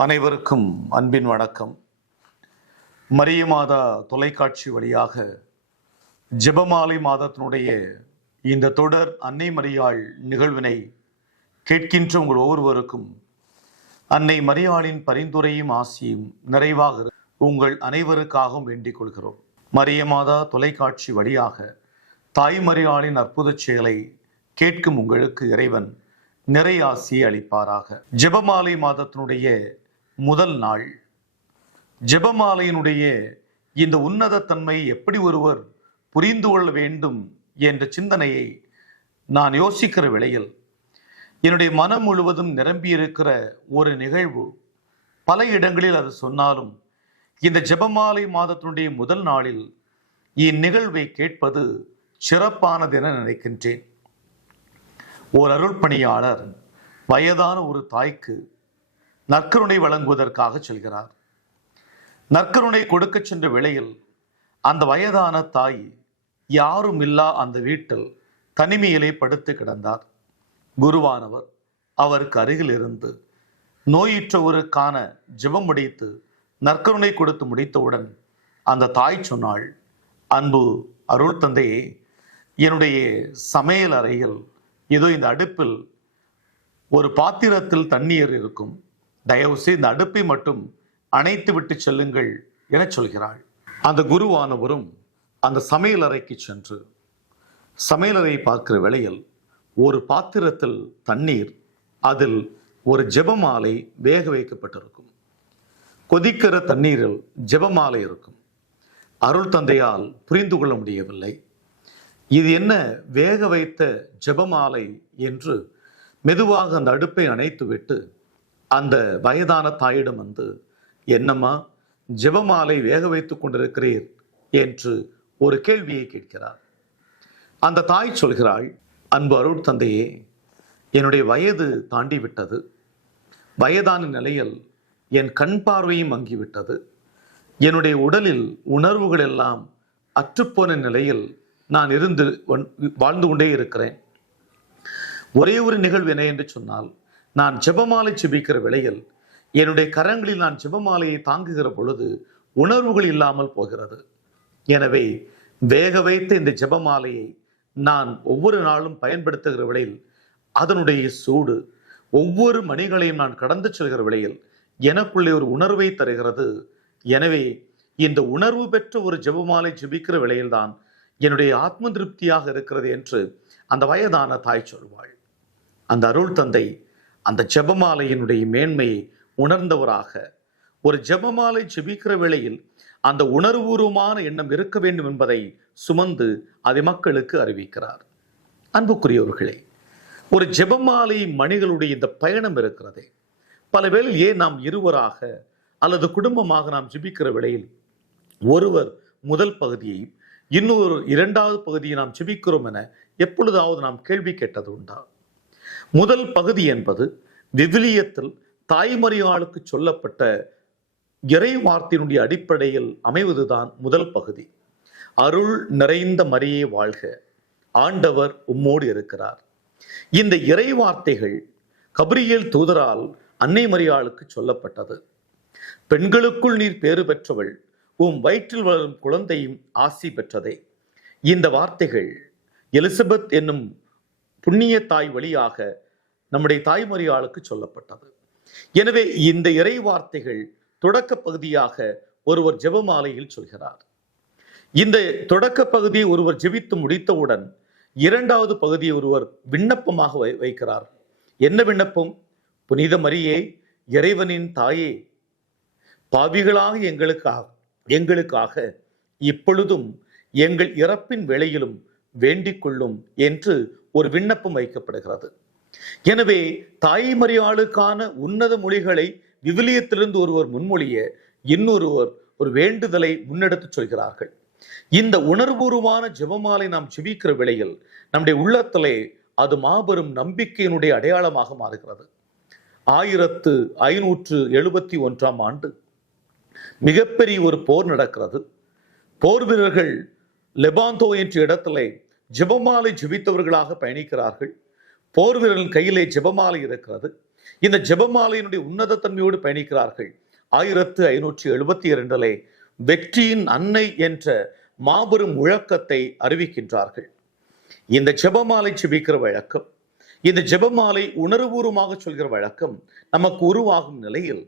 அனைவருக்கும் அன்பின் வணக்கம். மரிய மாதா தொலைக்காட்சி வழியாக ஜெபமாலை மாதத்தினுடைய இந்த தொடர் அன்னை மரியாள் நிகழ்வினை கேட்கின்ற உங்கள் ஒவ்வொருவருக்கும் அன்னை மரியாளின் பரிந்துரையும் ஆசியும் நிறைவாக உங்கள் அனைவருக்காகவும் வேண்டிக் கொள்கிறோம். மரிய மாதா தொலைக்காட்சி வழியாக தாய் மரியாளின் அற்புதச் செயலை கேட்கும் உங்களுக்கு இறைவன் நிறை ஆசியை அளிப்பாராக. ஜெபமாலை மாதத்தினுடைய முதல் நாள். ஜெபமாலையினுடைய இந்த உன்னத தன்மையை எப்படி ஒருவர் புரிந்து கொள்ள வேண்டும் என்ற சிந்தனையை நான் யோசிக்கிற வேளையில் என்னுடைய மனம் முழுவதும் நிரம்பியிருக்கிற ஒரு நிகழ்வு. பல இடங்களில் அது சொன்னாலும் இந்த ஜெபமாலை மாதத்தினுடைய முதல் நாளில் இந்நிகழ்வை கேட்பது சிறப்பானது என நினைக்கின்றேன். ஓர் அருள் பணியாளர் வயதான ஒரு தாய்க்கு நற்கருணை வழங்குவதற்காக செல்கிறார். நற்கருணை கொடுக்க சென்ற வேளையில் அந்த வயதான தாய் யாரும் இல்லா அந்த வீட்டில் தனிமையிலே படுத்து கிடந்தார். குருவானவர் அவருக்கு அருகில் இருந்து நோயிற்றவருக்கான ஜெபம் முடித்து நற்கருணை கொடுத்து முடித்தவுடன் அந்த தாய் சொன்னாள் அன்பு அருள் தந்தையே என்னுடைய சமையல் அறையில் ஏதோ இந்த அடுப்பில் ஒரு பாத்திரத்தில் தண்ணீர் இருக்கும். தயவு செய்து இந்த அடுப்பை மட்டும் அணைத்து விட்டு செல்லுங்கள் என சொல்கிறாள். அந்த குருவானவரும் அந்த சமையல் அறைக்கு சென்று சமையலறை பார்க்கிற வேளையில் ஒரு பாத்திரத்தில் தண்ணீர் அதில் ஒரு ஜெபமாலை வேக வைக்கப்பட்டிருக்கும். கொதிக்கிற தண்ணீரில் ஜெபமாலை இருக்கும். அருள் தந்தையால் புரிந்து கொள்ள முடியவில்லை. இது என்ன வேக வைத்த ஜெபமாலை என்று மெதுவாக அந்த அடுப்பை அணைத்துவிட்டு அந்த வயதான தாயிடம் வந்து என்னம்மா ஜெபமாலை வேக வைத்துக் கொண்டிருக்கிறீர்? என்று ஒரு கேள்வியை கேட்கிறார். அந்த தாய் சொல்கிறாள் அன்பு அருள் தந்தையே என்னுடைய வயது தாண்டி விட்டது வயதான நிலையில் என் கண் பார்வையும் மங்கிவிட்டது. என்னுடைய உடலில் உணர்வுகள் எல்லாம் அற்றுப்போன நிலையில் நான் இருந்து வாழ்ந்து கொண்டே இருக்கிறேன். ஒரே ஒரு நிகழ்வு என்ன? என்று சொன்னால் நான் ஜெபமாலை சுபிக்கிற வேளையில் என்னுடைய கரங்களில் நான் ஜெபமாலையை தாங்குகிற பொழுது உணர்வுகள் இல்லாமல் போகிறது. எனவே வேக வைத்த இந்த ஜெபமாலையை நான் ஒவ்வொரு நாளும் பயன்படுத்துகிற விலையில் அதனுடைய சூடு ஒவ்வொரு மணிகளையும் நான் கடந்து செல்கிற விலையில் எனக்குள்ளே ஒரு உணர்வை தருகிறது. எனவே இந்த உணர்வு பெற்ற ஒரு ஜெபமாலை ஜெபிக்கிற விலையில்தான் என்னுடைய ஆத்ம திருப்தியாக இருக்கிறது என்று அந்த வயதான தாய் சொல்வாள். அந்த அருள் தந்தை அந்த ஜெபமாலையினுடைய மேன்மையை உணர்ந்தவராக. ஒரு ஜெபமாலை ஜெபிக்கிற வேளையில் அந்த உணர்வுபூர்வமான எண்ணம் இருக்க வேண்டும் என்பதை சுமந்து அதை மக்களுக்கு அறிவிக்கிறார். அன்புக்குரியவர்களே ஒரு ஜெபமாலை மணிகளுடைய இந்த பயணம் இருக்கிறதே. பல வேளை ஏன் நாம் இருவராக அல்லது குடும்பமாக நாம் ஜெபிக்கிற வேளையில் ஒருவர் முதல் பகுதியையும் இன்னொரு இரண்டாவது பகுதியை நாம் ஜிபிக்கிறோம் என எப்பொழுதாவது நாம் கேள்வி கேட்டது உண்டா? முதல் பகுதி என்பது விவிலியத்தில் தாய்மறியாளுக்கு சொல்லப்பட்ட இறை வார்த்தையினுடைய அடிப்படையில் அமைவதுதான் முதல் பகுதி. அருள் நிறைந்த மரியே வாழ்க. ஆண்டவர் உம்மோடு இருக்கிறார். இந்த இறை வார்த்தைகள் கபிரியல் தூதரால் அன்னை மரியாளுக்கு சொல்லப்பட்டது. பெண்களுக்குள் நீர் பேறு பெற்றவள் உம் வயிற்றில் வளரும் குழந்தையும் ஆசி பெற்றதே. இந்த வார்த்தைகள் எலிசபெத் என்னும் புண்ணிய தாய் வழியாக நம்முடைய தாய்மறியாளுக்கு சொல்லப்பட்டது. எனவே இந்த இறை வார்த்தைகள் தொடக்க பகுதியாக ஒருவர் ஜெபமாலையில் சொல்கிறார். இந்த தொடக்க பகுதியை ஒருவர் ஜெபித்து முடித்தவுடன் இரண்டாவது பகுதியை ஒருவர் விண்ணப்பமாக வை- வைக்கிறார். என்ன விண்ணப்பம்? புனித மரியே இறைவனின் தாயே பாவிகளாக எங்களுக்காக எங்களுக்காக இப்பொழுதும் எங்கள் இறப்பின் வேளையிலும் வேண்டிக் கொள்ளும் என்று ஒரு விண்ணப்பம் வைக்கப்படுகிறது. எனவே தாய்மறியாளுக்கான உன்னத மொழிகளை விவிலியத்திலிருந்து ஒருவர் முன்மொழிய இன்னொருவர் ஒரு வேண்டுதலை முன்னெடுத்துச் சொல்கிறார்கள். இந்த உணர்வுபூர்வமான ஜெபமாலை நாம் ஜெபிக்கிற வேளையில் நம்முடைய உள்ளத்திலே அது மாபெரும் நம்பிக்கையினுடைய அடையாளமாக மாறுகிறது. ஆயிரத்து ஐநூற்று எழுபத்தி ஒன்றாம் ஆண்டு மிகப்பெரிய ஒரு போர் நடக்கிறது. போர் வீரர்கள் லெபாந்தோ என்ற இடத்திலே ஜெபமாலை ஜெபித்தவர்களாக பயணிக்கிறார்கள். போர் வீரர்கள் கையிலே ஜெபமாலை இருக்கிறது. இந்த ஜெபமாலையினுடைய உன்னத தன்மையோடு பயணிக்கிறார்கள். ஆயிரத்து ஐநூற்றி எழுபத்தி இரண்டிலே வெற்றியின் அன்னை என்ற மாபெரும் முழக்கத்தை அறிவிக்கின்றார்கள். இந்த ஜெபமாலை ஜெபிக்கிற வழக்கம் இந்த ஜெபமாலை உணர்வுபூர்வமாக சொல்கிற வழக்கம் நமக்கு உருவாகும் நிலையில்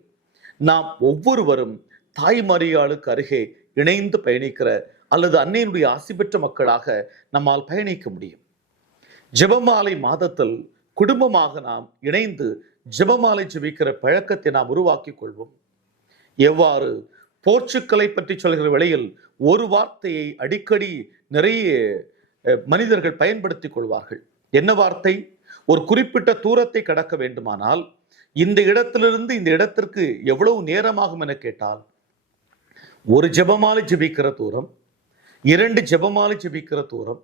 நாம் ஒவ்வொருவரும் தாய் மரியாளுக்கு அருகே இணைந்து பயணிக்கிற அல்லது அன்னையினுடைய ஆசி பெற்ற மக்களாக நம்மால் பயணிக்க முடியும். ஜெபமாலை மாதத்தில் குடும்பமாக நாம் இணைந்து ஜெபமாலை ஜெபிக்கிற பழக்கத்தை நாம் உருவாக்கிக் கொள்வோம். எவ்வாறு? போர்ச்சுக்கலை பற்றி சொல்கிற வேளையில் ஒரு வார்த்தையை அடிக்கடி நிறைய மனிதர்கள் பயன்படுத்திக் கொள்வார்கள். என்ன வார்த்தை? ஒரு குறிப்பிட்ட தூரத்தை கடக்க வேண்டுமானால் இந்த இடத்திலிருந்து இந்த இடத்திற்கு எவ்வளவு நேரமாகும் என கேட்டால் ஒரு ஜெபமாலை ஜெபிக்கிற தூரம் இரண்டு ஜெபமாலை ஜெபிக்கிற தூரம்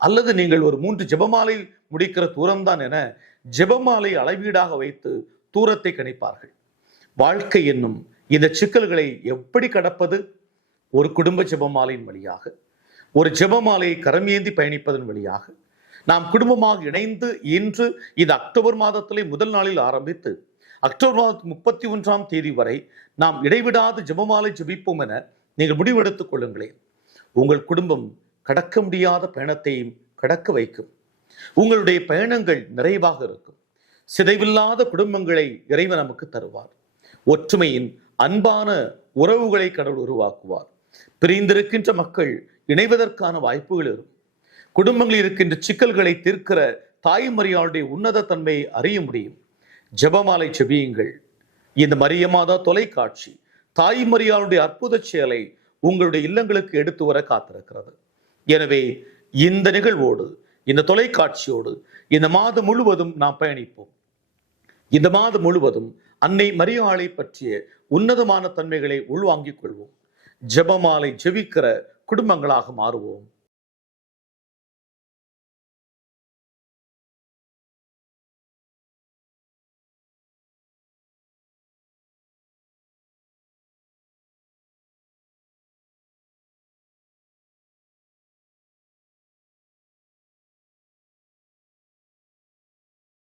அல்லது நீங்கள் ஒரு மூன்று ஜெபமாலை முடிக்கிற தூரம்தான் என ஜெபமாலை அளவீடாக வைத்து தூரத்தை கணிப்பார்கள். வாழ்க்கை என்னும் இந்த சிக்கல்களை எப்படி கடப்பது? ஒரு குடும்ப ஜெபமாலையின் வழியாக ஒரு ஜெபமாலையை கரமேந்தி பயணிப்பதன் வழியாக நாம் குடும்பமாக இணைந்து இன்று இந்த அக்டோபர் மாதத்திலே முதல் நாளில் ஆரம்பித்து அக்டோபர் மாதம் முப்பத்தி ஒன்றாம் தேதி வரை நாம் இடைவிடாது ஜெபமாலை ஜெபிப்போம் என நீங்கள் முடிவெடுத்துக் கொள்ளுங்களேன். உங்கள் குடும்பம் கடக்க முடியாத பயணத்தையும் கடக்க வைக்கும். உங்களுடைய பயணங்கள் நிறைவாக இருக்கும். சிதைவில்லாத குடும்பங்களை இறைவன் நமக்கு தருவார். ஒற்றுமையின் அன்பான உறவுகளை கடவுள் உருவாக்குவார். பிரிந்திருக்கின்ற மக்கள் இணைவதற்கான வாய்ப்புகள் இருக்கும். குடும்பங்களில் இருக்கின்ற சிக்கல்களை தீர்க்கிற தாய்மறியாளுடைய உன்னத தன்மையை அறிய முடியும். ஜெபமாலை செபியுங்கள். இந்த மரியமாதா தொலைக்காட்சி தாய்மறியாளுடைய அற்புத செயலை உங்களுடைய இல்லங்களுக்கு எடுத்து வர காத்திருக்கிறது. எனவே இந்த நிகழ்வோடு இந்த தொலைக்காட்சியோடு இந்த மாதம் முழுவதும் நாம் பயணிப்போம். இந்த மாதம் முழுவதும் அன்னை மரியாளை பற்றிய உன்னதமான தன்மைகளை உள்வாங்கிக் கொள்வோம். ஜெபமாலை ஜெபிக்கிற குடும்பங்களாக மாறுவோம்.